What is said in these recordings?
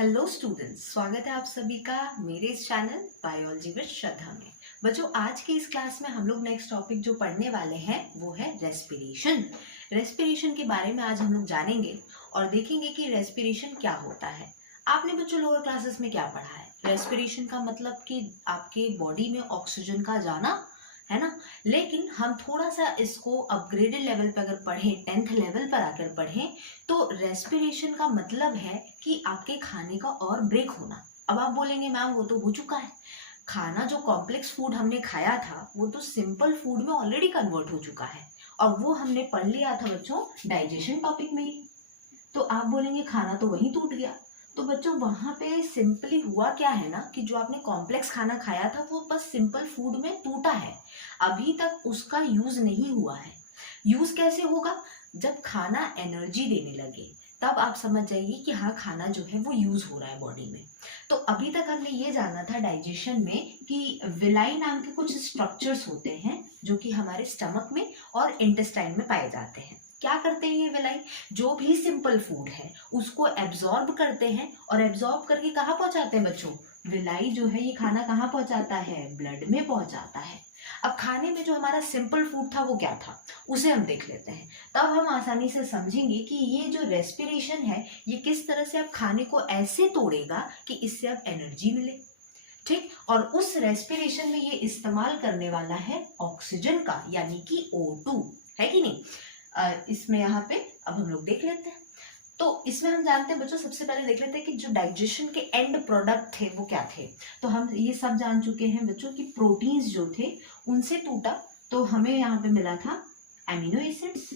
Hello students, स्वागत है आप सभी का मेरे इस चैनल बायोलॉजी विद श्रद्धा में। बच्चों, आज की इस क्लास में हम लोग नेक्स्ट टॉपिक जो पढ़ने वाले हैं वो है रेस्पिरेशन। रेस्पिरेशन के बारे में आज हम लोग जानेंगे और देखेंगे कि रेस्पिरेशन क्या होता है। आपने बच्चों लोअर क्लासेस में क्या पढ़ा है? रेस्पिरेशन का मतलब कि आपके बॉडी में ऑक्सीजन का जाना, है ना। लेकिन हम थोड़ा सा इसको अपग्रेडेड लेवल पर अगर पढ़ें, 10th लेवल पर आकर पढ़ें, तो रेस्पिरेशन का मतलब है कि आपके खाने का और ब्रेक होना। अब आप बोलेंगे मैम वो तो हो चुका है, खाना जो कॉम्प्लेक्स फूड हमने खाया था वो तो सिंपल फूड में ऑलरेडी कन्वर्ट हो चुका है और वो हमने पढ़ लिया था बच्चों डाइजेशन टॉपिक में ही। तो आप बोलेंगे खाना तो वहीं टूट गया। तो बच्चों वहां पे सिंपली हुआ क्या है ना कि जो आपने कॉम्प्लेक्स खाना खाया था वो बस सिंपल फूड में टूटा है, अभी तक उसका यूज नहीं हुआ है। यूज कैसे होगा? जब खाना एनर्जी देने लगे तब आप समझ जाइए कि हाँ, खाना जो है वो यूज हो रहा है बॉडी में। तो अभी तक हमने ये जाना था डाइजेशन में कि विलाई नाम के कुछ स्ट्रक्चर्स होते हैं जो कि हमारे स्टमक में और इंटेस्टाइन में पाए जाते हैं। क्या करते हैं ये विलाई? जो भी सिंपल फूड है उसको एब्जॉर्ब करते हैं और एब्जॉर्ब करके कहाँ पहुंचाते हैं बच्चों? विलाई जो है ये खाना कहाँ पहुंचाता है? ब्लड में पहुंचाता है। अब खाने में जो हमारा सिंपल फूड था वो क्या था, उसे हम देख लेते हैं। तब हम आसानी से समझेंगे कि ये जो रेस्पिरेशन है ये किस तरह से आप खाने को ऐसे तोड़ेगा कि इससे अब एनर्जी मिले। ठीक, और उस रेस्पिरेशन में ये इस्तेमाल करने वाला है ऑक्सीजन का, यानी कि O2, है कि नहीं। इसमें यहाँ पे अब हम लोग देख लेते हैं। तो इसमें हम जानते हैं बच्चों, सबसे पहले देख लेते हैं कि जो डाइजेशन के एंड प्रोडक्ट थे वो क्या थे। तो हम ये सब जान चुके हैं बच्चों कि प्रोटीन्स जो थे उनसे टूटा, तो हमें यहाँ पे मिला था एमिनो एसिड्स।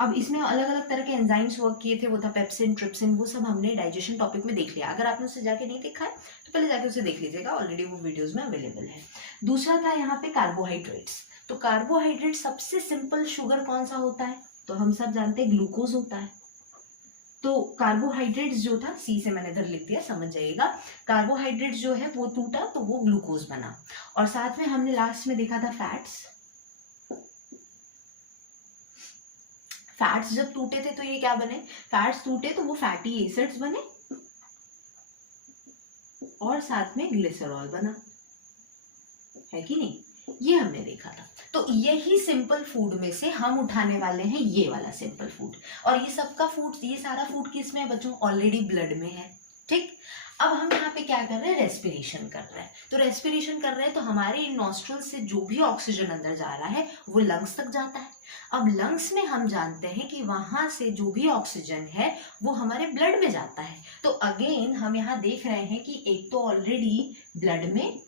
अब इसमें अलग अलग तरह के एंजाइम्स वर्क किए थे, वो था पेप्सिन, ट्रिप्सिन, वो सब हमने डाइजेशन टॉपिक में देख लिया। अगर आपने उसे जाके नहीं देखा है तो पहले जाके उसे देख लीजिएगा, ऑलरेडी वो वीडियोज में अवेलेबल है। दूसरा था यहाँ पे कार्बोहाइड्रेट्स। तो कार्बोहाइड्रेट सबसे सिंपल शुगर कौन सा होता है? तो हम सब जानते हैं ग्लूकोज होता है। तो कार्बोहाइड्रेट्स जो था, सी से मैंने इधर लिख दिया, समझ जाइएगा। कार्बोहाइड्रेट्स जो है वो टूटा तो वो ग्लूकोज बना। और साथ में हमने लास्ट में देखा था फैट्स। फैट्स जब टूटे थे तो ये क्या बने? फैट्स टूटे तो वो फैटी एसिड्स बने और साथ में ग्लिसरॉल बना, है कि नहीं। ये हमने देखा था। तो यही सिंपल फूड में से हम उठाने वाले हैं ये वाला सिंपल फूड। और ये सबका फूड, ये सारा फूड किस में है बच्चों? ऑलरेडी ब्लड में है। ठीक, अब हम यहाँ पे क्या कर रहे हैं? रेस्पिरेशन कर रहे हैं। तो रेस्पिरेशन कर रहे हैं तो हमारे नॉस्ट्रल से जो भी ऑक्सीजन अंदर जा रहा है वो लंग्स तक जाता है। अब लंग्स में हम जानते हैं कि वहां से जो भी ऑक्सीजन है वो हमारे ब्लड में जाता है। तो अगेन हम यहाँ देख रहे हैं कि एक तो ऑलरेडी ब्लड में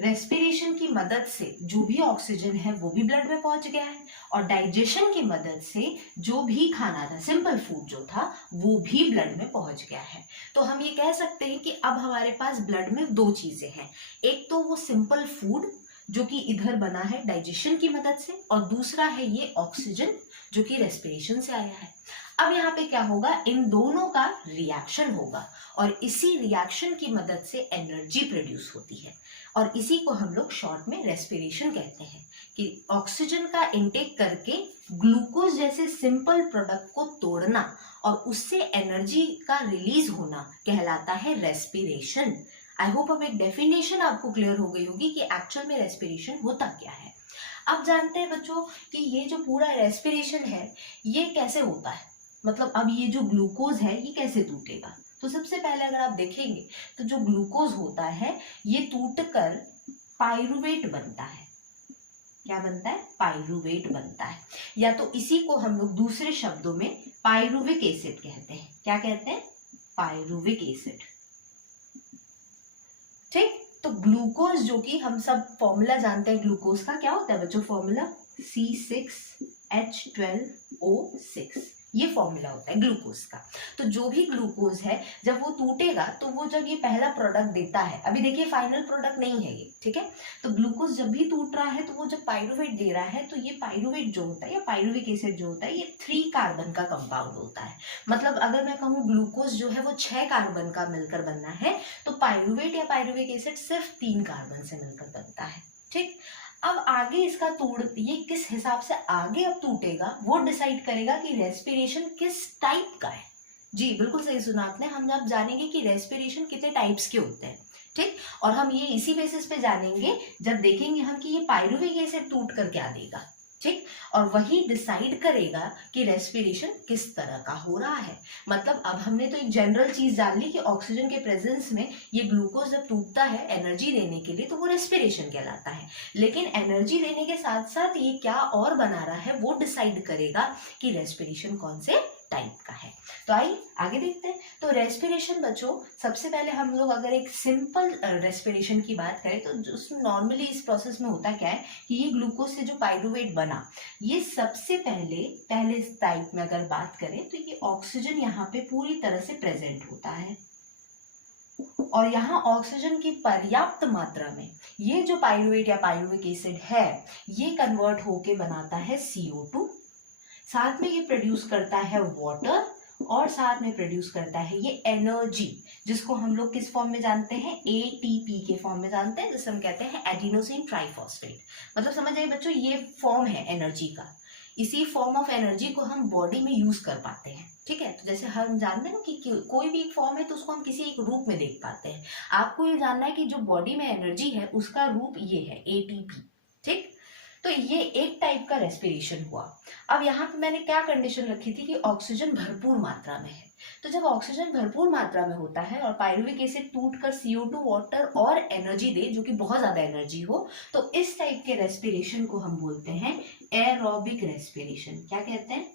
रेस्पिरेशन की मदद से जो भी ऑक्सीजन है वो भी ब्लड में पहुंच गया है, और डाइजेशन की मदद से जो भी खाना था, सिंपल फूड जो था, वो भी ब्लड में पहुंच गया है। तो हम ये कह सकते हैं कि अब हमारे पास ब्लड में दो चीजें हैं। एक तो वो सिंपल फूड जो कि इधर बना है डाइजेशन की मदद से, और दूसरा है ये ऑक्सीजन जो कि रेस्पिरेशन से आया है। अब यहाँ पे क्या होगा? इन दोनों का रिएक्शन होगा और इसी रिएक्शन की मदद से एनर्जी प्रोड्यूस होती है, और इसी को हम लोग शॉर्ट में रेस्पिरेशन कहते हैं। कि ऑक्सीजन का इनटेक करके ग्लूकोज जैसे सिंपल प्रोडक्ट को तोड़ना और उससे एनर्जी का रिलीज होना कहलाता है रेस्पिरेशन। आई होप अब एक डेफिनेशन आपको क्लियर हो गई होगी कि एक्चुअल में रेस्पिरेशन होता क्या है। अब जानते हैं बच्चों कि ये जो पूरा रेस्पिरेशन है ये कैसे होता है, मतलब अब ये जो ग्लूकोज है ये कैसे टूटेगा। तो सबसे पहले अगर आप देखेंगे तो जो ग्लूकोज होता है ये टूटकर पाइरुवेट बनता है। क्या बनता है? पाइरुवेट बनता है, या तो इसी को हम लोग दूसरे शब्दों में पाइरुविक एसिड कहते हैं। क्या कहते हैं? Pyruvic acid. ठीक, तो ग्लूकोज जो कि हम सब फॉर्मूला जानते हैं ग्लूकोज का, क्या होता है बच्चों? फॉर्मूला C6H12O6, ये फॉर्मूला होता है ग्लूकोज का। तो जो भी ग्लूकोज है जब वो टूटेगा तो वो जब ये पहला प्रोडक्ट देता है, अभी देखिए फाइनल प्रोडक्ट नहीं है ये, ठीक है। तो ग्लूकोज जब भी टूट रहा है तो वो जब पाइरुवेट दे रहा है तो ये पाइरुवेट जो होता है या पाइरुविक एसिड जो होता है ये 3 कार्बन का कंपाउंड होता है। मतलब अगर मैं कहूँ ग्लूकोज जो है वो 6 कार्बन का मिलकर बनना है तो पाइरुवेट या पाइरुविक एसिड सिर्फ 3 कार्बन से मिलकर बनता है। ठीक, अब आगे इसका तोड़, ये किस हिसाब से आगे अब टूटेगा वो डिसाइड करेगा कि रेस्पिरेशन किस टाइप का है। जी बिल्कुल सही सुना आपने। हम अब जानेंगे कि रेस्पिरेशन कितने टाइप्स के होते हैं, ठीक। और हम ये इसी बेसिस पे जानेंगे जब देखेंगे हम कि ये पायरुवेट एसिड टूट कर क्या देगा, ठीक। और वही डिसाइड करेगा कि रेस्पिरेशन किस तरह का हो रहा है। मतलब अब हमने तो एक जनरल चीज जान ली कि ऑक्सीजन के प्रेजेंस में ये ग्लूकोज जब टूटता है एनर्जी देने के लिए तो वो रेस्पिरेशन कहलाता है। लेकिन एनर्जी देने के साथ साथ ये क्या और बना रहा है वो डिसाइड करेगा कि रेस्पिरेशन कौन से टाइप का है। तो आइए आगे देखते हैं। तो रेस्पिरेशन बच्चों, सबसे पहले हम लोग अगर एक सिंपल रेस्पिरेशन की बात करें तो नॉर्मली इस प्रोसेस में होता क्या है कि ये ग्लूकोज से जो पाइरुवेट बना, ये सबसे पहले टाइप में अगर बात करें तो ये ऑक्सीजन यहाँ पे पूरी तरह से प्रेजेंट होता है और यहाँ ऑक्सीजन की पर्याप्त मात्रा में ये जो पाइरुवेट या पाइरुविक एसिड है ये कन्वर्ट होके बनाता है CO2, साथ में ये प्रोड्यूस करता है वाटर और साथ में प्रोड्यूस करता है ये एनर्जी, जिसको हम लोग किस फॉर्म में जानते हैं, ATP के फॉर्म में जानते हैं, जिसे हम कहते हैं एडिनोसिन ट्राइफॉस्फेट। मतलब समझ आइए बच्चों, ये फॉर्म है एनर्जी का। इसी फॉर्म ऑफ एनर्जी को हम बॉडी में यूज कर पाते हैं, ठीक है। तो जैसे हम जानते हैं ना कि कोई भी एक फॉर्म है तो उसको हम किसी एक रूप में देख पाते हैं। आपको ये जानना है कि जो बॉडी में एनर्जी है उसका रूप ये है ATP, ठीक। तो ये एक टाइप का रेस्पिरेशन हुआ। अब यहाँ पे मैंने क्या कंडीशन रखी थी कि ऑक्सीजन भरपूर मात्रा में है। तो जब ऑक्सीजन भरपूर मात्रा में होता है और पाइरुविक एसिड टूटकर CO2 वाटर और एनर्जी दे, जो कि बहुत ज्यादा एनर्जी हो, तो इस टाइप के रेस्पिरेशन को हम बोलते हैं एरोबिक रेस्पिरेशन। क्या कहते हैं,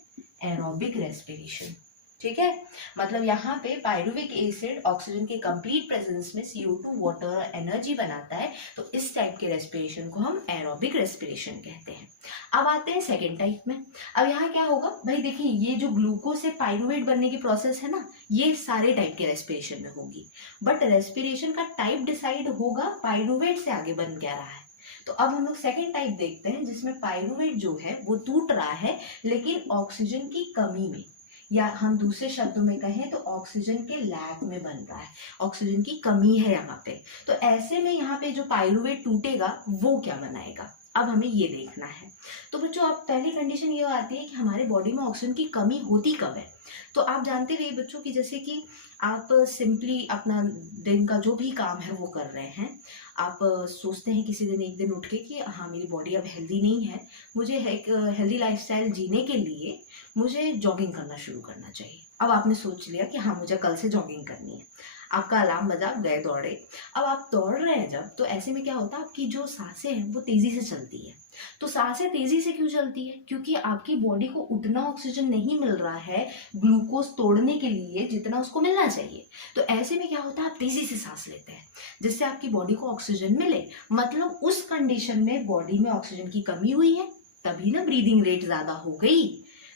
एरोबिक रेस्पिरेशन, ठीक है। मतलब यहाँ पे पाइरुविक एसिड ऑक्सीजन के कंप्लीट प्रेजेंस में CO2 वाटर और एनर्जी बनाता है, तो इस टाइप के रेस्पिरेशन को हम एरोबिक रेस्पिरेशन कहते हैं। अब आते हैं सेकेंड टाइप में। अब यहाँ क्या होगा भाई, देखिए ये जो ग्लूकोज से पाइरुवेट बनने की प्रोसेस है ना, ये सारे टाइप के रेस्पिरेशन में होगी, बट रेस्पिरेशन का टाइप डिसाइड होगा पाइरुवेट से आगे बन क्या रहा है। तो अब हम लोग सेकेंड टाइप देखते हैं जिसमें पाइरुवेट जो है वो टूट रहा है लेकिन ऑक्सीजन की कमी में, या हम दूसरे शब्दों में कहें तो ऑक्सीजन के लैक में बन रहा है, ऑक्सीजन की कमी है यहाँ पे। तो ऐसे में यहाँ पे जो पाइरुवेट टूटेगा वो क्या बनाएगा, अब हमें ये देखना है। तो बच्चों अब पहली कंडीशन ये आती है कि हमारे बॉडी में ऑक्सीजन की कमी होती कब है। तो आप जानते रहिए बच्चों कि जैसे कि आप सिंपली अपना दिन का जो भी काम है वो कर रहे हैं, आप सोचते हैं किसी दिन एक दिन उठ के कि हाँ मेरी बॉडी अब हेल्दी नहीं है, मुझे एक हेल्दी लाइफस्टाइल जीने के लिए मुझे जॉगिंग करना शुरू करना चाहिए। अब आपने सोच लिया कि हाँ मुझे कल से जॉगिंग करनी है, आपका अलार्म बजा, आप गए दौड़े। अब आप दौड़ रहे हैं जब, तो ऐसे में क्या होता है, आपकी जो सांसें हैं वो तेजी से चलती है। तो सांसें तेजी से क्यों चलती है, क्योंकि आपकी बॉडी को उतना ऑक्सीजन नहीं मिल रहा है ग्लूकोज तोड़ने के लिए जितना उसको मिलना चाहिए। तो ऐसे में क्या होता है, आप तेजी से सांस लेते हैं जिससे आपकी बॉडी को ऑक्सीजन मिले। मतलब उस कंडीशन में बॉडी में ऑक्सीजन की कमी हुई है, तभी ना ब्रीदिंग रेट ज्यादा हो गई।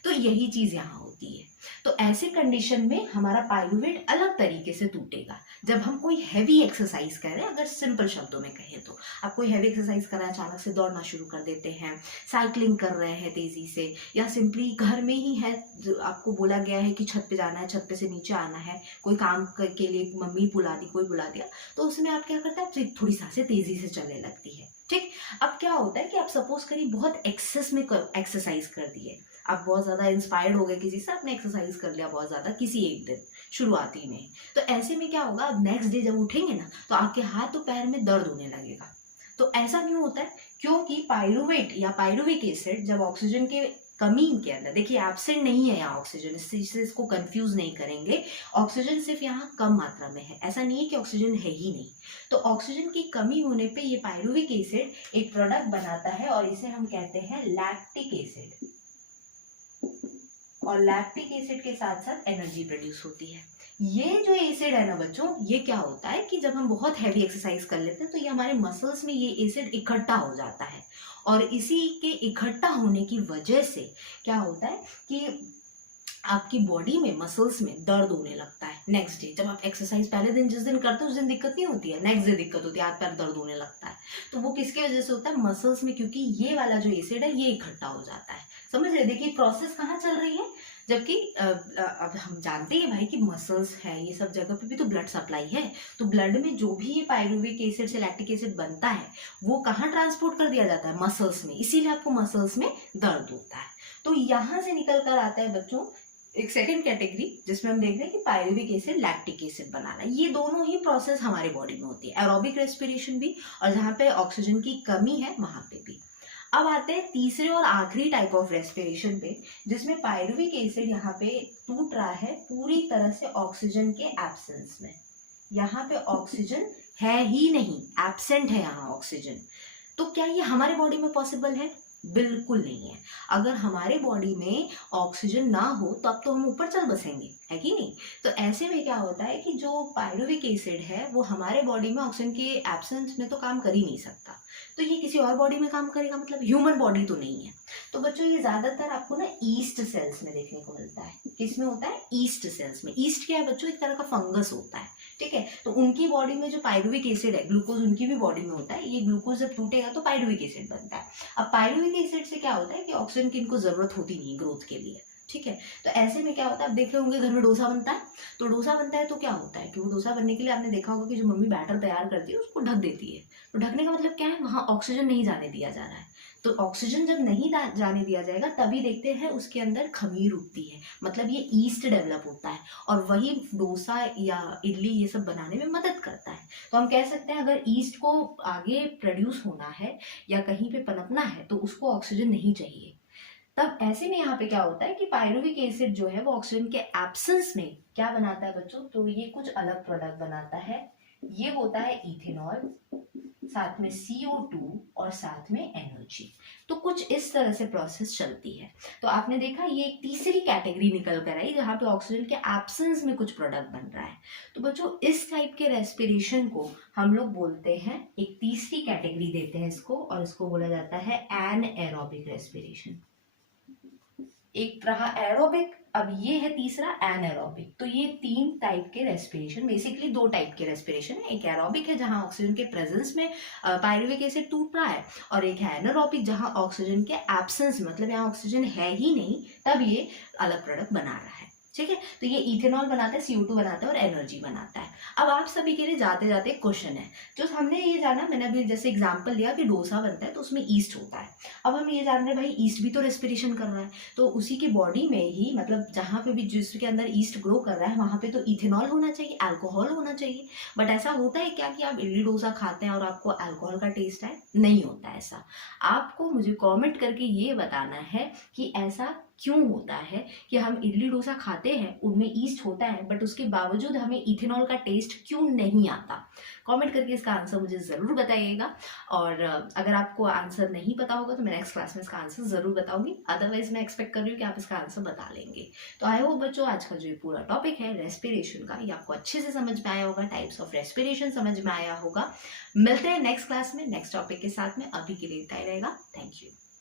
तो यही चीज यहाँ होती है। तो ऐसे कंडीशन में हमारा पाइरुवेट अलग तरीके से टूटेगा। जब हम कोई हैवी एक्सरसाइज कर रहे हैं, अगर सिंपल शब्दों में कहें तो आप कोई हैवी एक्सरसाइज कर रहे हैं, अचानक से दौड़ना शुरू कर देते हैं, साइकिलिंग कर रहे हैं तेजी से, या सिंपली घर में ही है, आपको बोला गया है कि छत पे जाना है, छत पे से नीचे आना है, कोई काम के लिए मम्मी बुला दी, कोई बुला दिया, तो उसमें आप क्या करते हैं, थोड़ी सांसें तेजी से चलने लगती है, ठीक। अब क्या होता है कि आप सपोज करिए बहुत एक्सेस में एक्सरसाइज कर दिए, आप बहुत ज्यादा इंस्पायर्ड हो गए किसी से, आपने एक्सरसाइज कर लिया बहुत ज्यादा किसी एक दिन शुरुआती में, तो ऐसे में क्या होगा, अब नेक्स्ट डे जब उठेंगे ना तो आपके हाथ तो पैर में दर्द होने लगेगा। तो ऐसा क्यों होता है, क्योंकि पाइरुवेट या पाइरुविक एसिड जब ऑक्सीजन के कमी के अंदर, देखिए एब्सेंट नहीं है यहाँ ऑक्सीजन, इससे इसको कंफ्यूज नहीं करेंगे, ऑक्सीजन सिर्फ यहाँ कम मात्रा में है, ऐसा नहीं है कि ऑक्सीजन है ही नहीं। तो ऑक्सीजन की कमी होने पे ये पाइरुविक एसिड एक प्रोडक्ट बनाता है और इसे हम कहते हैं लैक्टिक एसिड, और लैक्टिक एसिड के साथ साथ एनर्जी प्रोड्यूस होती है। ये जो एसिड है ना बच्चों, ये क्या होता है कि जब हम बहुत हैवी एक्सरसाइज कर लेते हैं तो ये हमारे मसल्स में ये एसिड इकट्ठा हो जाता है, और इसी के इकट्ठा होने की वजह से क्या होता है कि आपकी बॉडी में मसल्स में दर्द होने लगता है। नेक्स्ट डे जब आप एक्सरसाइज पहले दिन जिस दिन करते हो उस दिन दिक्कत नहीं होती है, नेक्स्ट डे दिक्कत होती है, हाथ पैर दर्द होने लगता है। तो वो किसकी वजह से होता है, मसल्स में, क्योंकि ये वाला जो एसिड है ये इकट्ठा हो जाता है। समझ रहे, देखिए प्रोसेस कहाँ चल रही है, जबकि अब हम जानते हैं भाई कि मसल्स है, ये सब जगह पे भी तो ब्लड सप्लाई है, तो ब्लड में जो भी ये पाइरुविक एसिड से लैक्टिक एसिड बनता है वो कहाँ ट्रांसपोर्ट कर दिया जाता है, मसल्स में, इसीलिए आपको मसल्स में दर्द होता है। तो यहाँ से निकल कर आता है बच्चों एक सेकंड कैटेगरी जिसमें हम देख रहे हैं कि पायरुविक एसिड लैक्टिक एसिड बनाना, ये दोनों ही प्रोसेस हमारे बॉडी में होती है, एरोबिक रेस्पिरेशन भी और जहाँ पे ऑक्सीजन की कमी है वहां पे भी। अब आते हैं तीसरे और आखिरी टाइप ऑफ रेस्पिरेशन पे, जिसमें पायरुविक एसिड यहाँ पे टूट रहा है पूरी तरह से ऑक्सीजन के एब्सेंस में। यहाँ पे ऑक्सीजन है ही नहीं, एब्सेंट है यहाँ ऑक्सीजन। तो क्या ये हमारे बॉडी में पॉसिबल है? बिल्कुल नहीं है। अगर हमारे बॉडी में ऑक्सीजन ना हो तो अब तो हम ऊपर चल बसेंगे, है कि नहीं? तो ऐसे में क्या होता है कि जो पायरुविक एसिड है वो हमारे बॉडी में ऑक्सीजन के एब्सेंस में तो काम कर ही नहीं सकता, तो ये किसी और बॉडी में काम करेगा, मतलब ह्यूमन बॉडी तो नहीं है। तो बच्चों ये ज्यादातर आपको ना ईस्ट सेल्स में देखने को मिलता है। किसमें होता है? ईस्ट सेल्स में। ईस्ट क्या है बच्चों? एक तरह का फंगस होता है, ठीक है। तो उनकी बॉडी में जो पायरुविक एसिड है, ग्लूकोज उनकी भी बॉडी में होता है, ये ग्लूकोज जब टूटेगा तो पायरुविक एसिड बनता है। अब पायरुविक एसिड से क्या होता है कि ऑक्सीजन की इनको जरूरत होती नहीं है ग्रोथ के लिए, ठीक है। तो ऐसे में क्या होता है, आप देखे होंगे घर में डोसा बनता है, तो डोसा बनता है तो क्या होता है कि वो डोसा बनने के लिए आपने देखा होगा कि जो मम्मी बैटर तैयार करती है उसको ढक देती है। तो ढकने का मतलब क्या है? वहां ऑक्सीजन नहीं जाने दिया जा रहा है। तो ऑक्सीजन जब नहीं जाने दिया जाएगा तभी देखते हैं उसके अंदर खमीर उठती है, मतलब ये ईस्ट डेवलप होता है और वही डोसा या इडली ये सब बनाने में मदद करता है। तो हम कह सकते हैं अगर ईस्ट को आगे प्रोड्यूस होना है या कहीं पे पनपना है तो उसको ऑक्सीजन नहीं चाहिए। तब ऐसे में यहाँ पे क्या होता है कि पायरुविक एसिड जो है वो ऑक्सीजन के एब्सेंस में क्या बनाता है बच्चों? तो ये कुछ अलग प्रोडक्ट बनाता है। ये होता है इथेनॉल, साथ में CO2 और साथ में एनर्जी। तो कुछ इस तरह से प्रोसेस चलती है। तो आपने देखा ये एक तीसरी कैटेगरी निकल कर आई जहाँ पे ऑक्सीजन के एब्सेंस में कुछ प्रोडक्ट बन रहा है। तो बच्चों इस टाइप के रेस्पिरेशन को हम लोग बोलते हैं, एक तीसरी कैटेगरी देते हैं इसको, और इसको बोला जाता है एनएरोबिक रेस्पिरेशन। एक रहा एरोबिक, अब ये है तीसरा एनएरोबिक। तो ये तीन टाइप के रेस्पिरेशन, बेसिकली दो टाइप के रेस्पिरेशन है। एक एरोबिक है जहां ऑक्सीजन के प्रेजेंस में पायरुविक एसिड टूट रहा है, और एक है एनारोबिक जहां ऑक्सीजन के एब्सेंस में, मतलब यहाँ ऑक्सीजन है ही नहीं तब ये अलग प्रोडक्ट बना रहा है, ठीक है। तो ये इथेनॉल बनाता है, CO2 बनाता है और एनर्जी बनाता है। अब आप सभी के लिए जाते जाते एक क्वेश्चन है, जो हमने ये जाना, मैंने अभी जैसे एग्जांपल लिया कि डोसा बनता है तो उसमें ईस्ट होता है। अब हम ये जान रहे हैं भाई ईस्ट भी तो रेस्पिरेशन कर रहा है, तो उसी की बॉडी में ही, मतलब जहाँ पे भी जिसके अंदर ईस्ट ग्रो कर रहा है वहां पे तो इथेनॉल होना चाहिए, अल्कोहल होना चाहिए। बट ऐसा होता है क्या कि आप इडली डोसा खाते हैं और आपको अल्कोहल का टेस्ट है? नहीं होता ऐसा। आपको मुझे कॉमेंट करके ये बताना है कि ऐसा क्यों होता है कि हम इडली डोसा खाते हैं उनमें ईस्ट होता है बट उसके बावजूद हमें इथेनॉल का टेस्ट क्यों नहीं आता। कमेंट करके इसका आंसर मुझे ज़रूर बताइएगा, और अगर आपको आंसर नहीं पता होगा तो मैं नेक्स्ट क्लास में इसका आंसर ज़रूर बताऊंगी। अदरवाइज मैं एक्सपेक्ट कर रही हूँ कि आप इसका आंसर बता लेंगे। तो आई होप बच्चों आज का जो ये पूरा टॉपिक है रेस्पिरेशन का, ये आपको अच्छे से समझ में आया होगा, टाइप्स ऑफ रेस्पिरेशन समझ में आया होगा। मिलते हैं नेक्स्ट क्लास में नेक्स्ट टॉपिक के साथ में। अभी के लिए इतना ही रहेगा। Thank you.